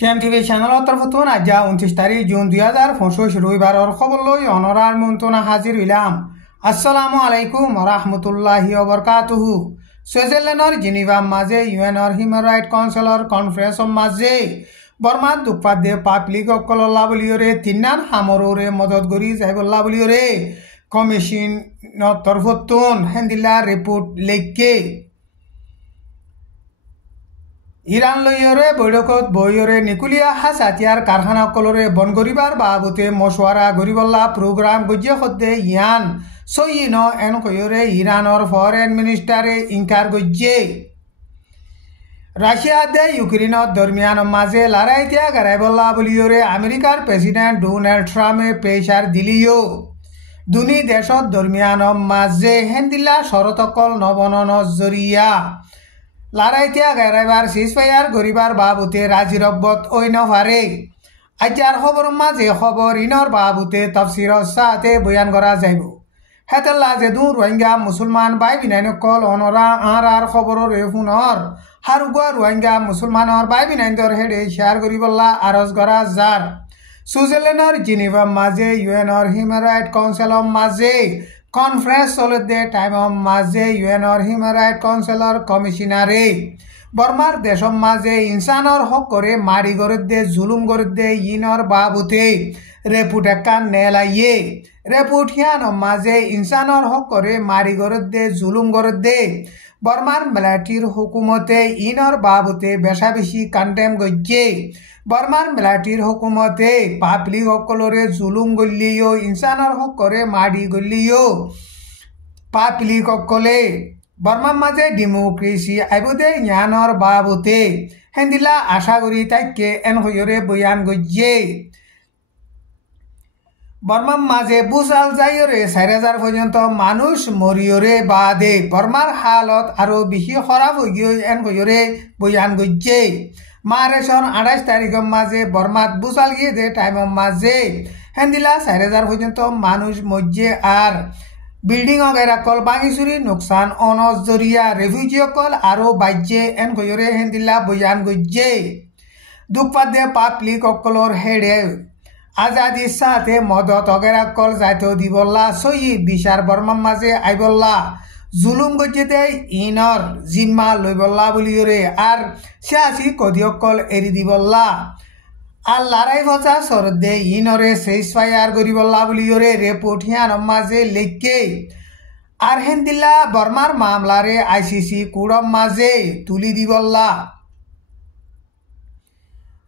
কেম টিভি চ্যানেলৰ তৰফতোন আজি 29 তাৰিখ জুন 2025 ৰবিবাৰৰ খবৰ লৈ অনৰাৰ মন্তনা হাজিৰ হলাম। আসসালামু আলাইকুম ওয়া বাৰাকাতুহু। সুইজাৰলেণ্ডৰ জেনিভাৰ মাজে ইউএনৰ হিউম্যান ৰাইট কাউন্সিলৰ কনফাৰেন্সৰ মাজে বৰ্মাত দুপাদে পাব্লিক অকললা বুলিৰে তিনান হামৰৰে মদত কৰি যাইবলা বুলিৰে কমিশনৰ তৰফতোন হেন্দিলা ৰিপোৰ্ট লেখকে ইরান লইয়রে বৈঠকত বইয়রে নিকুলিয়া হাস হাতিয়ার কারখানা কলরে বন করিবার বাবতে মশওয়ারা গরিবল্লা প্রোগ্রাম গজিয়ে সদ্যে ইয়ান সইন এন কইয়রে ইরানর ফরেন মিনিস্টারে ইনকার গজিয়ে রাশিয়া দে ইউক্রেনত দরমিয়ান মাঝে লড়াইতিয়া গারাইবল্লা বলিয়রে আমেরিকার প্রেসিডেন্ট ডোনাল্ড ট্রাম্পে প্রেসার দিলিও দুনি দেশত দরমিয়ান মাঝে হেন্দিল্লা শরতকল নবনন জরিয়া লড়াইতিয়া গারাইবার সিজফায়ার গরিবার বাবুতে রাজিরব্বত ওই নভারে আজার খবর মাঝে খবর ইনর বাবুতে তফসির সাথে বয়ান করা যাইব হেতল্লা যেদু রোহিঙ্গা মুসলমান বাই বিনাইনকল অনরা আর খবরের এফুনর হারুগুয়া রোহিঙ্গা মুসলমানর বাই বিনাইন্দর হেডে শেয়ার করিবল্লা আরজ করা যার সুইজারল্যান্ডর জেনিভা মাঝে ইউএনর হিউম্যান রাইট কাউন্সিলৰ মাঝে কনফাৰেন্স চলতে টাইমৰ মাঝে ইউএনৰ হিউম্যান ৰাইট কাউন্সিলৰ কমিশনাৰে বৰ্মাৰ দেশৰ মাঝে ইনসানৰ হক কৰে মাৰি গৰদে জুলুম গৰদে ইনৰ বাবুতে ৰেপুট একান নেলাইয়ে ৰেপুট হিয়ান মাঝে ইনসানৰ হক করে মারি গরদে জুলুম গরদে বর্মার মিলিটারির হুকুমতে ইনর বাবুতে বেশা বেশি কন্ডেম গজ্জে বর্মার মিলিটারির হুকুমতে পাবলিক সকলরে জুলুম গলিও ইনসানৰ হক করে মারি গলিও পাবলিক সকলে বর্মার মাঝে ডেমোক্রেসি আইবদে জ্ঞানর বাবুতে হেন্দিলা আশা করি তাইকে এন হইরে বয়ান গজ্জে বর্মার মাঝে বুঝাল যাইরে 4000 পর্যন্ত মানুষ মরিয়রে বাদে বর্মার হালত আরো বেশি খারাপ হয়ে গিয়ে এন হইরে বয়ান গজ্জে মার্চের 28 তারিখের মাঝে বর্মাত বুঝাল গিয়ে যে টাইমের মাঝে হেন্দিলা 4000 পর্যন্ত মানুষ মজ্জে আর বিল্ডিং অগেরাকল বাঙিচুরি নোকসান অনজ জরিয়া রেফিউজিসকল আরো বাজ্যে এন হইরে হেন্দিলা বয়ান গজ্জে দুপাদে পাবলিক সকলর হেডে আজাদি সাথে মদত অগেরাকল জাতীয় দিবল্লা সই বিচার বর্মার মাঝে আইবল্লা জুলুম গজ্জেতে ইনর জিম্মা লইবল্লা বলিওরে আর সিয়াসি কদিয়কল এরি দিবল্লা আর লড়াই ভচা সরদে ইনরে সেসফায়ার গরিবল্লা বলিওরে রিপোর্ট হিয়ান মাঝে লেখকে আর হেন্দিল্লা বর্মার মামলারে আইসিসি কুড়ম মাঝে তুলি দিবল্লা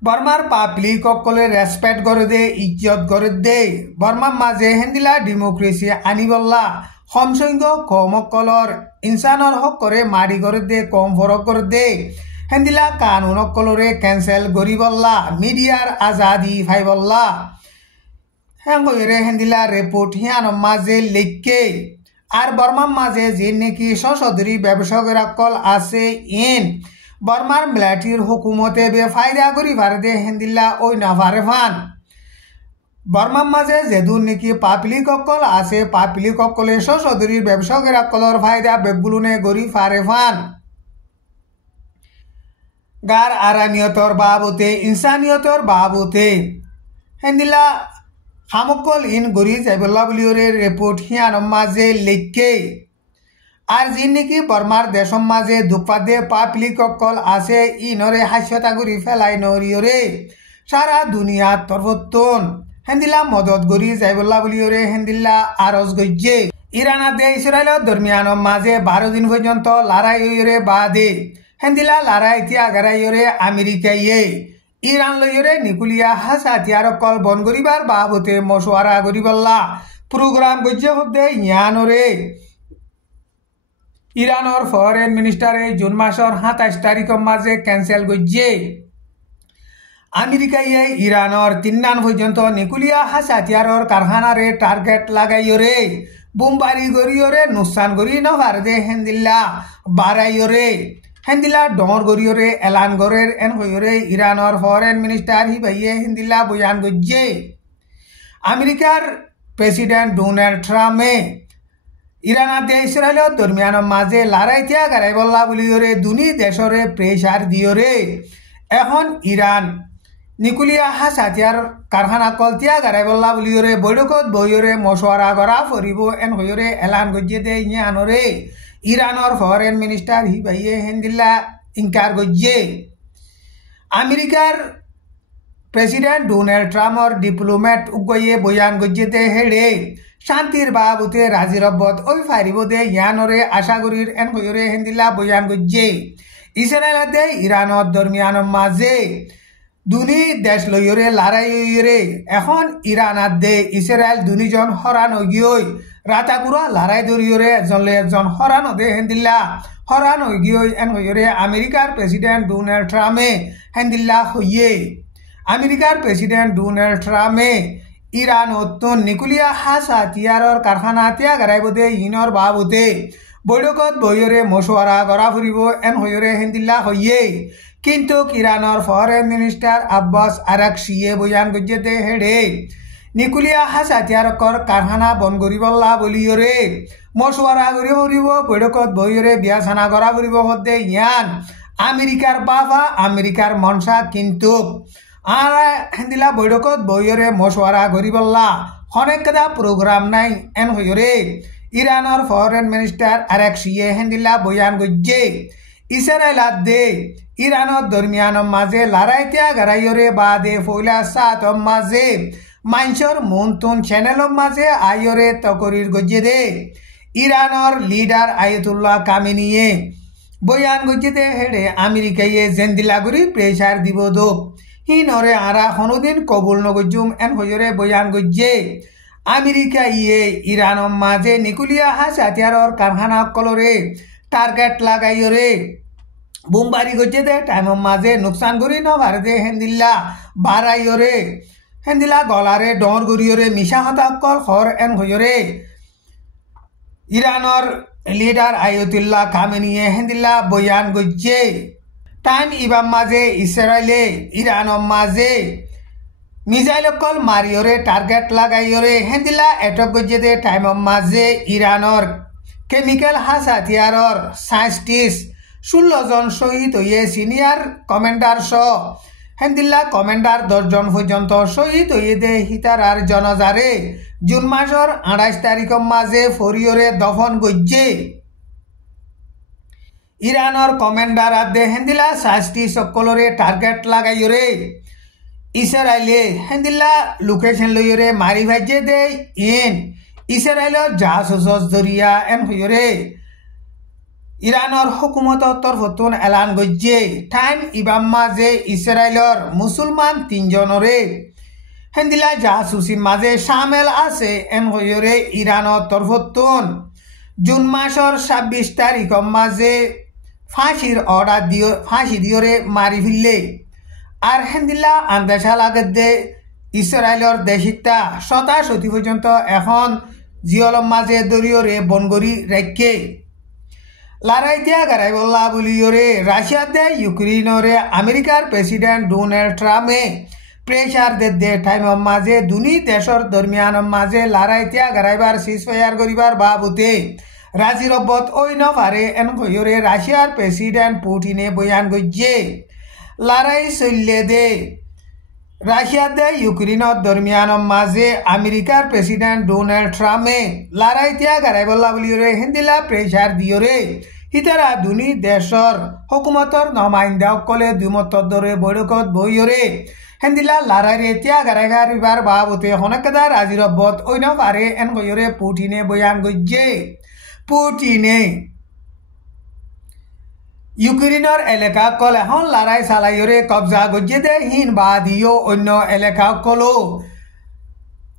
বর্মার পাবলিক সকলে রেসপেক্ট করে দে ইজ্জত করে দে বর্মার মাঝে হেন্দিলা ডেমোক্রেসি আনিবল্লা সমসংখ্য কমকলর ইনসানৰ হক করে মারি করে দে কম ফরক করে দে হেন্দিলা কানুন সকলরে ক্যান্সেল করিবল্লা মিডিয়ার আজাদি ফাইবল্লা হেঙ্গরে হেন্দিলা রিপোর্ট হিয়ান মাঝে লেখকে আর বর্মার মাঝে যে নাকি সশদরি ব্যবসায়ীসকল আছে ইন বর্মার মিলিটারির হুকুমতে বে ফায়দা করি ভারতে হেন্দিল্লা ওই নাভারে ফান বর্মার মাঝে যেদূর নাকি পাবলিক সকল আছে পাবলিক সকলে সশদরি ব্যবসায়ীসকলর ফায়দা বেগুলুনে গরি ফারে ফান গার আরানিয়তর বাবতে ইনসানিয়তর বাবতে হেন্দিলা খামকল ইন গরি যাইবল্লা বুলিওরে রিপোর্ট হিয়ান মাঝে লেখকে আর যি নাকি বর্মার দেশৰ মাঝে দুপাদে পাবলিক সকল আছে ইনরে হাস্যতা করি ফেলাই নরিয়রে সারা দুনিয়ার তরফতন হেন্দিলা মদত গরি যাইবল্লা বুলিওরে হেন্দিল্লা আরজ গজ্জে ইরানাতে ইসরায়েলের দরমিয়ানের মাঝে 12 দিন পর্যন্ত লড়াই হইরে বাদে হেন্দিলা লড়াই তিয়া গারাইরে আমেরিকাইয়ে ইরান লইরে নিকুলিয়া হাস হাতিয়ার কল বন করিবার বাবতে মশওয়ারা করিবল্লা প্রোগ্রাম গজ্জে হতে ইয়ানরে ইরানর ফরেন মিনিস্টারে জুন মাসের 27 তারিখের মাঝে ক্যান্সেল গজ্জে আমেরিকাইয়ে ইরানর 3 পর্যন্ত নিকুলিয়া হাস হাতিয়ারর কারখানারে টার্গেট লাগাইরে বোমবারি গরিয়রে নুকসান গরি নভারদে হেন্দিল্লা বাড়াইরে হেন্দিলা ডর গরিয়রে এলান গরের এন হইরে ইরানর ফরেন মিনিস্টার হিবাইয়ে হেন্দিল্লা বয়ান গজ্জে আমেরিকার প্রেসিডেন্ট ডোনাল্ড ট্রাম্পে ইরানাতে ইসরায়েলের দরমিয়ানের মাঝে লড়াইতিয়া গারাইবল্লা বলিওরে দুনি দেশরে প্রেসার দিওরে এখন ইরান নিকুলিয়া হাস হাতিয়ার কারখানা কল তিয়া গারাই বল্লা বলিওরে বৈঠকত বইরে মশওয়ারা করা ফরিব এন হইরে এলান গজ্জে দে আনরে ইরানর ফরেন মিনিস্টার হি ভাইয়ে হেন্দিল্লা ইনকার গজ্জে আমেরিকার প্রেসিডেন্ট ডোনাল্ড ট্রাম্পর ডিপ্লোম্যাট উগয়ে বয়ান গজ্জেতে হেড়ে শান্তির বাবুতে রাজিরব্বত ওই ফারিব দে ইয়ানরে আশা করির এন হইরে হেন্দিল্লা বয়ান গজ্জে ইসরায়েল দে ইরানত দরমিয়ান মাঝে দুনি দেশ লইরে লড়াইরে এখন ইরানাত দে ইসরায়েল দুনিজন হরান গিয়ে রাতাকুরা লড়াই দরিয়রে জলে একজন হরান দে হেন্দিল্লা হরান গিয়ে এন হইরে আমেরিকার প্রেসিডেন্ট ডোনাল্ড ট্রাম্পে হেন্দিল্লা হইয়ে আমেরিকার প্রেসিডেন্ট ডোনাল্ড ট্রাম্পে ইরান নতুন নিকুলিয়া হাস হাতিয়ারর কারখানা তিয়া গারাইব দে ইনর বাবুতে বৈঠকত বইরে মশওয়ারা করা ফুরিব এন হইরে হেন্দিল্লা হইয়ে কিন্তু ইরানর ফরেন মিনিস্টার আব্বাস আরাকশিয়ে বয়ান গজ্জেতে হেড়ে নিকুলিয়া হাস হাতিয়ারকর কারখানা বন করিবল্লা বলিয়রে মশওয়ারা করি ফুরিব বৈঠকত বইরে বিয়া ছানা করা ফুরিব হতে ইয়ান আমেরিকার বাবা আমেরিকার মনসা কিন্তু আর হেন্দিলা বৈঠকত বইরে মশওয়ারা করিবল্লা অনেকটা প্রোগ্রাম নাই এন হইরে ইরানর ফরেন মিনিস্টার আরাকশিয়ে হেন্দিলা বয়ান গজ্জে ইসরায়েল দে ইরানত দরমিয়ান মাঝে লড়াইতিয়া গারাইরে বাদে ফইলা সাত মাঝে মাইনসর মুনতুন চ্যানেল মাঝে আইরে তকরির গজ্জে দে ইরানর লিডার আয়াতুল্লাহ কামিনিয়ে বয়ান গজ্জে দে হেড়ে আমেরিকাইয়ে জেন্দিলাগুড়ি প্রেসার দিব দোক হি নরে আরা কোনোদিন কবুল নগজুম এন হইরে বয়ান গজ্জে আমেরিকা ইয়ে ইরান মাঝে নিকুলিয়া হাস হাতিয়ারর কারখানা কলরে টার্গেট লাগাইরে বুমবারি গজ্জে দে টাইম মাঝে নুকসান করি ন ভারতে হেন্দিল্লা বারাইরে হেন্দিলা গলারে ডর গরিয়রে মিশা হতাকল খর এন হইরে ইরানর লিডার আয়াতুল্লাহ খামেনিয়ে হেন্দিল্লা বয়ান গজ্জে টাইম ইবাম মাঝে ইসরায়েলে ইরান মাঝে মিসাইল কল মারিয়রে টার্গেট লাগাইরে হেন্দিলা এটক গজ্জে দে টাইম মাঝে ইরানর কেমিক্যাল হাস হাতিয়ারর সায়েন্টিস্ট 16 জন শহীদ হয়ে সিনিয়র কমান্ডার সহ হেন্দিল্লা কমান্ডার 10 জন পর্যন্ত শহীদ হয়ে দে হিতারার জনজারে জুন মাসর 28 তারিখ মাঝে ফরিয়রে দফন গজ্জে ইরানর কমান্ডার দে হেন্দিলা শাস্তি সকলরে টার্গেট লাগাইরে ইসরায়েলে হেন্দিল্লা লোকেশন লইরে মারি ভাজে দে ইন ইসরায়েলের জাহাজ দরিয়া এন হইরে ইরানর হুকুমত তরফতুন এলান গজ্জে টাইম ইবাম মাঝে ইসরায়েলের মুসলমান 3 জনরে হেন্দিলা জাহাজুসি মাঝে সামেল আছে এন হইরে ইরানর তরফতুন জুন মাসর 26 তারিখ মাঝে ফাঁসির অর্ডার দিও ফাঁসি দিওরে মারি ফিরলে আর হেন্দিল্লা আন্দাজা লাগে দে ইসরায়েলের দেশিতা 27 পর্যন্ত এখন জিয়লম মাঝে দরিয়রে বনগরি রেখে লড়াইতিয়া গারাই বল্লা বলিয়রে রাশিয়াতে ইউক্রেনরে আমেরিকার প্রেসিডেন্ট ডোনাল্ড ট্রাম্পে প্রেসার দে টাইম মাঝে দুনি দেশর দরমিয়ান মাঝে লড়াইতিয়া গারাইবার সিজফায়ার করিবার বাবুতে রাজিরব্বত ওই নভারে এন হইরে রাশিয়ার প্রেসিডেন্ট পুটিনে বয়ান গজ্জে লড়াই চললে দে রাশিয়াতে ইউক্রেনের দরমিয়ান মাঝে আমেরিকার প্রেসিডেন্ট ডোনাল্ড ট্রাম্পে লড়াইতিয়া গারাই বল্লা বলিরে হিন্দিলা প্রেসার দিয়রে হিতারা দুনি দেশর হুকুমতর নমাইন্দা কলে দুমতর দরে বৈঠকত বইরে হেন্দিলা লড়াইরে তিয়া গারাই গারিবার বাবুতে হনকদা রাজিরব্বত ওই নভারে এন হইরে পুটিনে বয়ান গজ্জে পুটিনে ইউক্রেনের এলাকা কল এখন লড়াই চালাইরে কবজা গজ্জে দে হিন বাদিও অন্য এলাকা কলো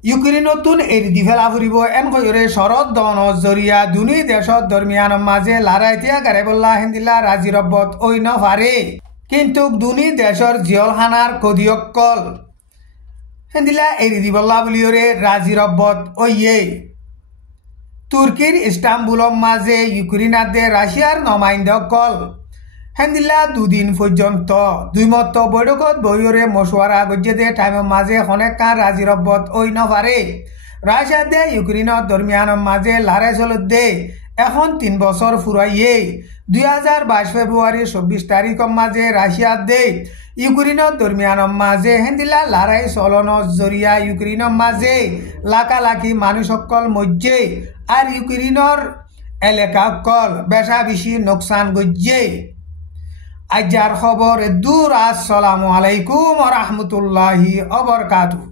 ইউক্রেনতুন এরি দি ফেলা ফুরিব এন হইরে শরৎ দন জরিয়া দুনি দেশত দরমিয়ান মাঝে লড়াই তিয়া গারাই বল্লা হেন্দিলা রাজিরব্বত ওই নভারে কিন্তু দুনি দেশর জিয়লখানার কদিয়কল হেন্দিলা এরি দি বল্লা বলিয়রে রাজিরব্বত ওইয়ে তুর্কির ইস্তাম্বুলর মাঝে ইউক্রেনাতে রাশিয়ার নমাইন্দকল হেন্দিল্লা দুদিন পর্যন্ত দুইমত বৈঠকত বইরে মশওয়ারা গজ্জে দে টাইম মাঝে অনেক রাজিরব্বত ওই নভারে রাশিয়াতে ইউক্রেনের দরমিয়ান মাঝে লড়াই চলত দে এখন 3 বছর ফুরাইয়ে 2022 ফেব্রুয়ারি 24 তারিখের মাঝে রাশিয়ার দে ইউক্রেনের দরমিয়ানের মাঝে হেন্দিলা লড়াই চলনের জরিয়া ইউক্রেনের মাঝে লাখালাখি মানুষ সকল মধ্যে আর ইউক্রেনের এলাকা সকল বেশা বেশি নোকসান গজ্জে আজার খবর দূর। আসসালামু আলাইকুম ওয়া রাহমাতুল্লাহি ওয়া বারাকাতুহু।